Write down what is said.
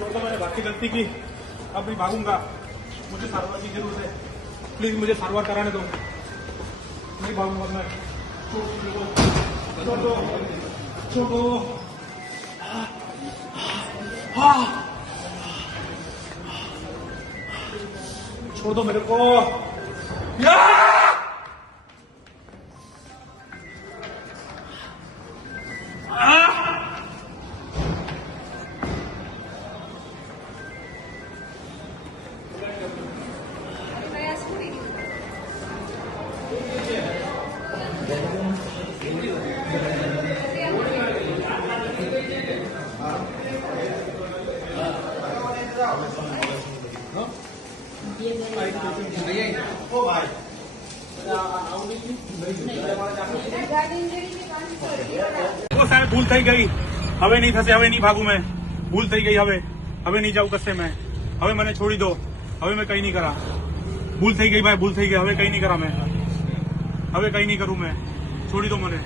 छोड़ दो, मैंने बाकी गलती की, अब नहीं भागूंगा। मुझे सारवार की जरूरत है, प्लीज मुझे सारवार कराने दो, नहीं भागूंगा मैं। छोड़ दो, छोड़ दो। छोड़ दो मेरे को। સાહેબ ભૂલ થઈ ગઈ, હવે નહીં થશે, હવે નહીં ભાગું મેં, ભૂલ થઈ ગઈ, હવે નહીં જાઉં કશે મેં, હવે મને છોડી દો, હવે મેં કઈ નહીં કરા, ભૂલ થઈ ગઈ ભાઈ, ભૂલ થઈ ગઈ, હવે કઈ નહીં કરા મેં, હવે કઈ નહીં કરું મેં, છોડી દો મને.